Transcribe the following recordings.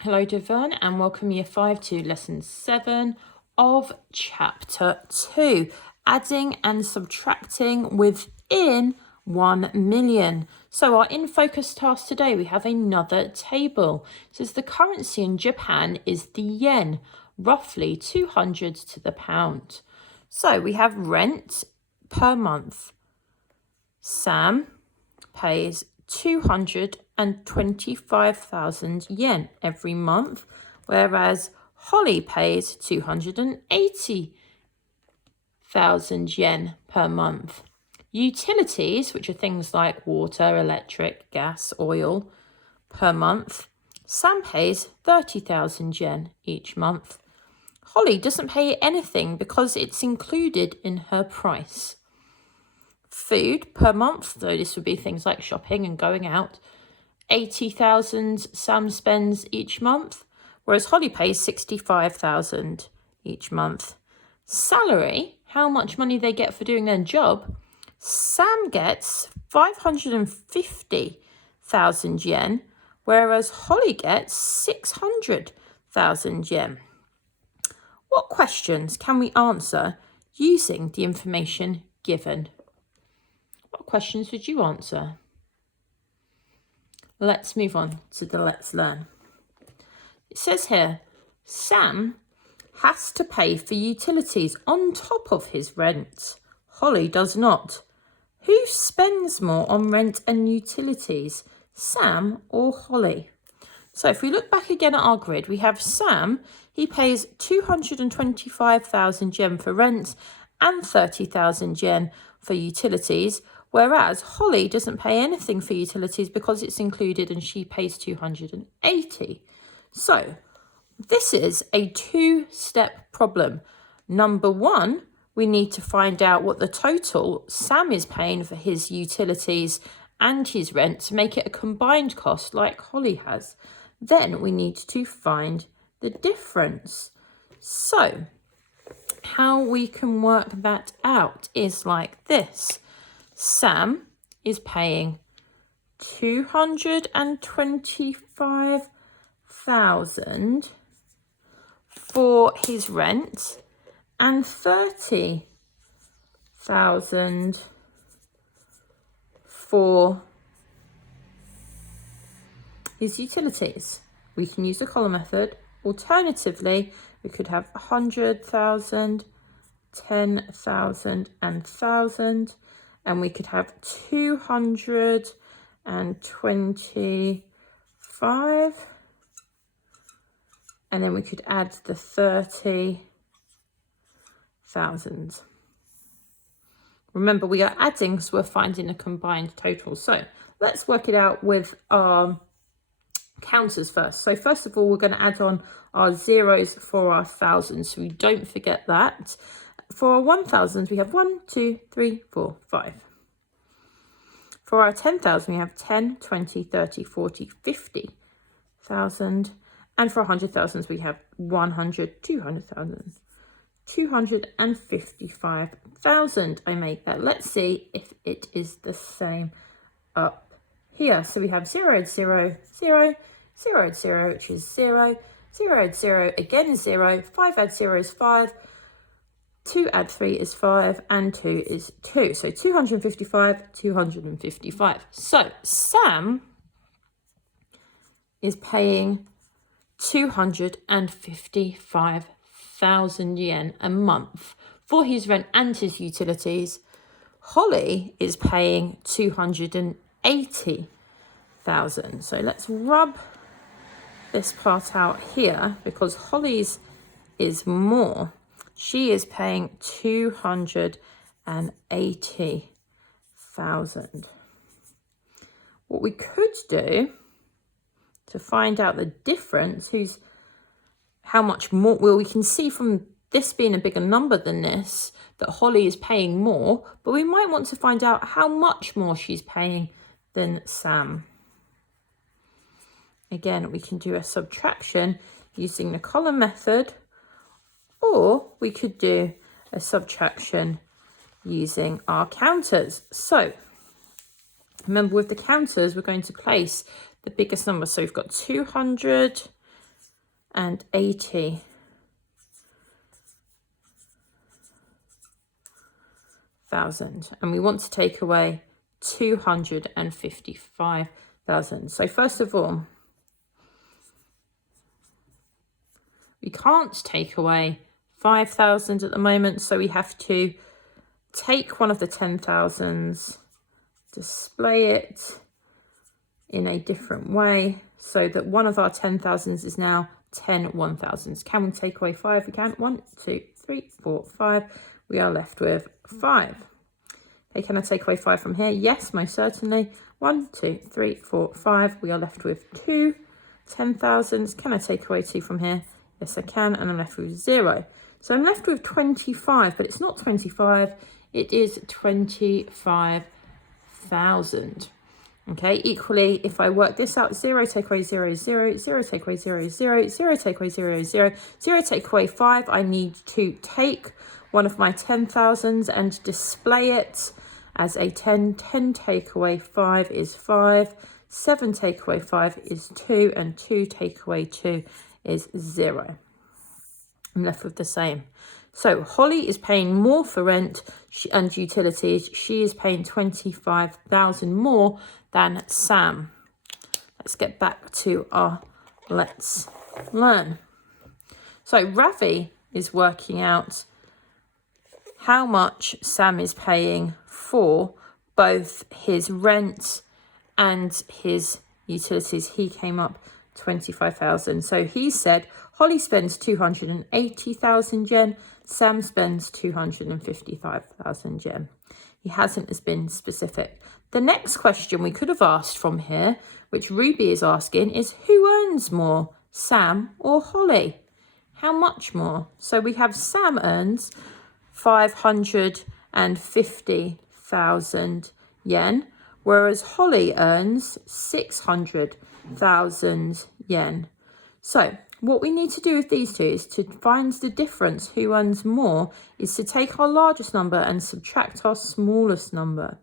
Hello Devon and welcome year 5 to lesson 7 of chapter 2, adding and subtracting within 1 million. So our in focus task today, we have another table. It says the currency in Japan is the yen, roughly 200 to the pound. So we have rent per month. Sam pays 225,000 yen every month, whereas Holly pays 280,000 yen per month. Utilities, which are things like water, electric, gas, oil, per month, Sam pays 30,000 yen each month. Holly doesn't pay anything because it's included in her price. Food per month, so this would be things like shopping and going out, 80,000 Sam spends each month, whereas Holly pays 65,000 each month. Salary, how much money they get for doing their job, Sam gets 550,000 yen, whereas Holly gets 600,000 yen. What questions can we answer using the information given? What questions would you answer? Let's move on to the let's learn. It says here, Sam has to pay for utilities on top of his rent. Holly does not. Who spends more on rent and utilities, Sam or Holly? So if we look back again at our grid, we have Sam, he pays 225,000 yen for rent and 30,000 yen for utilities, whereas Holly doesn't pay anything for utilities because it's included and she pays 280. So this is a two-step problem. Number one, we need to find out what the total Sam is paying for his utilities and his rent to make it a combined cost like Holly has. Then we need to find the difference. So how we can work that out is like this. Sam is paying 225,000 for his rent and 30,000 for his utilities. We can use the column method. Alternatively, we could have 100,000, 10,000 and 1,000. And we could have 225, and then we could add the 30,000. Remember, we are adding, so we're finding a combined total. So let's work it out with our counters first. So first of all, we're going to add on our zeros for our thousands, so we don't forget that. For our 1,000s, we have 1, 2, 3, 4, 5. For our 10,000, we have 10, 20, 30, 40, 50,000. And for 100,000s, we have 100, 200,000, 255,000. I made that. Let's see if it is the same up here. So we have 0, 0, 0, 0, 0, which is 0, 0, 0, again is 0, 5 add 0 is 5, 2 add 3 is 5, and 2 is 2. So 255, 255. So Sam is paying 255,000 yen a month for his rent and his utilities. Holly is paying 280,000. So let's rub this part out here because Holly's is more. She is paying 280,000. What we could do to find out the difference, how much more, well, we can see from this being a bigger number than this, that Holly is paying more, but we might want to find out how much more she's paying than Sam. Again, we can do a subtraction using the column method, or we could do a subtraction using our counters. So remember, with the counters, we're going to place the biggest number. So we've got 200 280,000, and we want to take away 255,000. So first of all, we can't take away 5,000 at the moment, so we have to take one of the 10,000s, display it in a different way so that one of our 10,000s is now 10 1,000s. Can we take away 5? We can. 1, 2, 3, 4, 5. We are left with 5. Okay, can I take away 5 from here? Yes, most certainly. 1, 2, 3, 4, 5. We are left with 2 10,000s. Can I take away 2 from here? Yes, I can, and I'm left with 0. So I'm left with 25, but it's not 25. It is 25,000. Okay, equally, if I work this out, 0 take away 0 is 0, 0 take away 0 is 0, 0 take away 0 is 0, 0 take away 5, I need to take one of my 10,000s and display it as a 10. 10 take away 5 is 5, 7 take away 5 is 2, and 2 take away 2 is 0. I'm left with the same. So Holly is paying more for rent and utilities. She is paying 25,000 more than Sam. Let's get back to our Let's Learn. So Ravi is working out how much Sam is paying for both his rent and his utilities. He came up 25,000. So he said Holly spends 280,000 yen, Sam spends 255,000 yen. He hasn't been specific. The next question we could have asked from here, which Ruby is asking, is who earns more, Sam or Holly? How much more? So we have Sam earns 550,000 yen, whereas Holly earns 600,000 yen. So what we need to do with these two is to find the difference, who earns more, is to take our largest number and subtract our smallest number.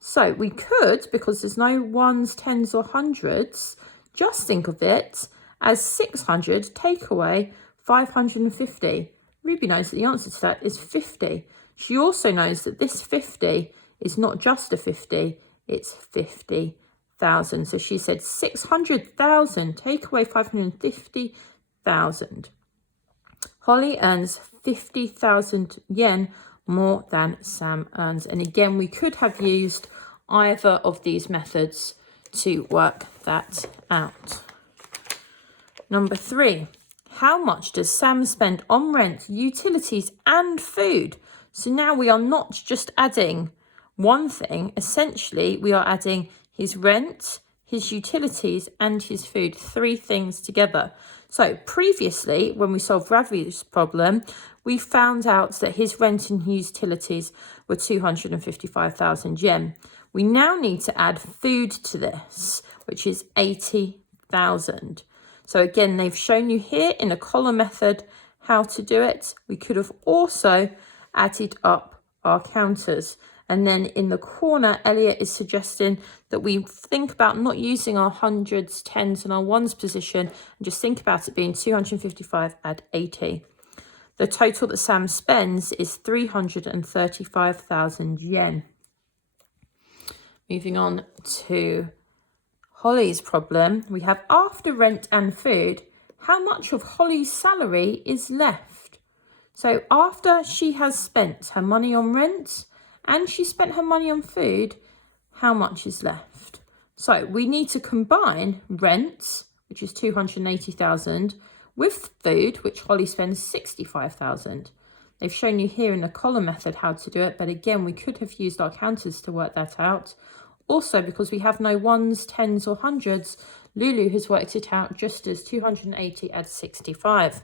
So we could, because there's no ones, tens or hundreds, just think of it as 600 take away 550. Ruby knows that the answer to that is 50. She also knows that this 50 is not just a 50, it's 50,000. So she said 600,000 take away 550,000. Holly earns 50,000 yen more than Sam earns. And again, we could have used either of these methods to work that out. Number 3, how much does Sam spend on rent, utilities and food? So now we are not just adding one thing. Essentially, we are adding his rent, his utilities and his food, 3 things together. So previously, when we solved Ravi's problem, we found out that his rent and utilities were 255,000 yen. We now need to add food to this, which is 80,000. So again, they've shown you here in a column method how to do it. We could have also added up our counters. And then in the corner, Elliot is suggesting that we think about not using our hundreds, tens and our ones position and just think about it being 255 add 80. The total that Sam spends is 335,000 yen. Moving on to Holly's problem, we have after rent and food, how much of Holly's salary is left? So after she has spent her money on rent and she spent her money on food, how much is left? So we need to combine rent, which is 280,000, with food, which Holly spends 65,000. They've shown you here in the column method how to do it, but again, we could have used our counters to work that out. Also, because we have no ones, tens or hundreds, Lulu has worked it out just as 280 adds 65.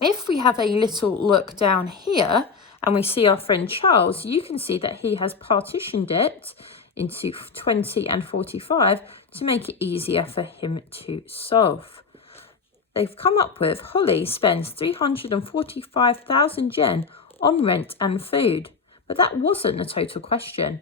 If we have a little look down here and we see our friend Charles, you can see that he has partitioned it into 20 and 45 to make it easier for him to solve. They've come up with Holly spends 345,000 yen on rent and food. But that wasn't the total question.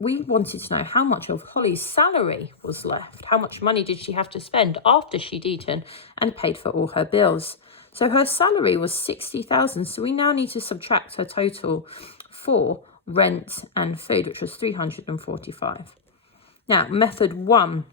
we wanted to know how much of Holly's salary was left. How much money did she have to spend after she'd eaten and paid for all her bills? So her salary was 60,000. So we now need to subtract her total for rent and food, which was 345. Now, method 1,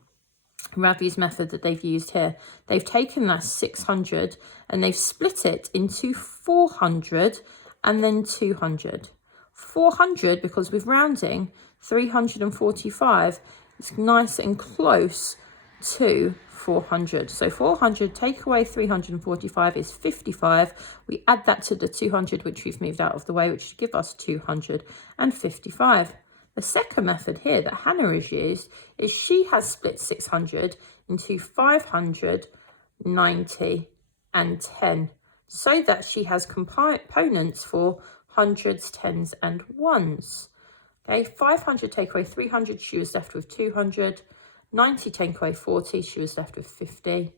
Ravi's method that they've used here, they've taken that 600 and they've split it into 400 and then 200. 400, because with rounding, 345 is nice and close to 400. So 400 take away 345 is 55. We add that to the 200, which we've moved out of the way, which should give us 255. The second method here that Hannah has used is she has split 600 into 500, 90 and 10, so that she has components for hundreds, tens and ones. Okay, 500 take away 300, she was left with 200. 90 take away 40, she was left with 50.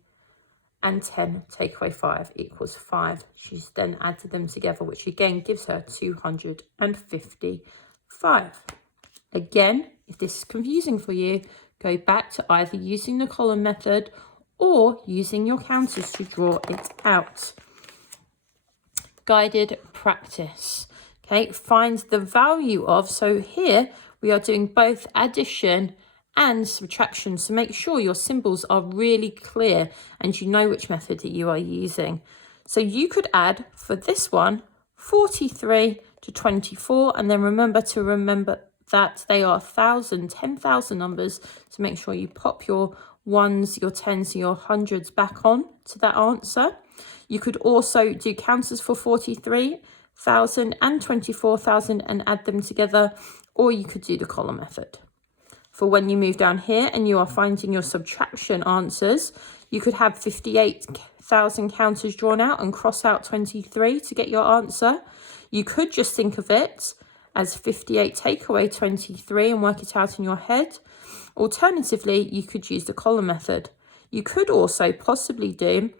And 10 take away 5 equals 5. She's then added them together, which again gives her 255. Again, if this is confusing for you, go back to either using the column method or using your counters to draw it out. Guided practice. Okay, find the value of, so here we are doing both addition and subtraction. So make sure your symbols are really clear and you know which method that you are using. So you could add for this one 43 to 24, and then remember that they are 1,000, 10,000 numbers. So make sure you pop your ones, your tens, your hundreds back on to that answer. You could also do counters for 43,000 and 24,000 and add them together, or you could do the column method. For when you move down here and you are finding your subtraction answers, you could have 58,000 counters drawn out and cross out 23 to get your answer. You could just think of it as 58 take away 23 and work it out in your head. Alternatively, you could use the column method. You could also possibly do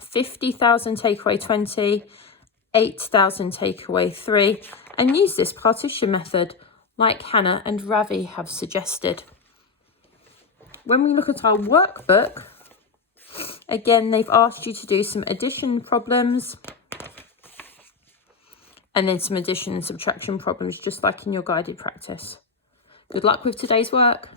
50,000 take away 20, 8,000 take away 3, and use this partition method like Hannah and Ravi have suggested. When we look at our workbook, again, they've asked you to do some addition problems and then some addition and subtraction problems, just like in your guided practice. Good luck with today's work.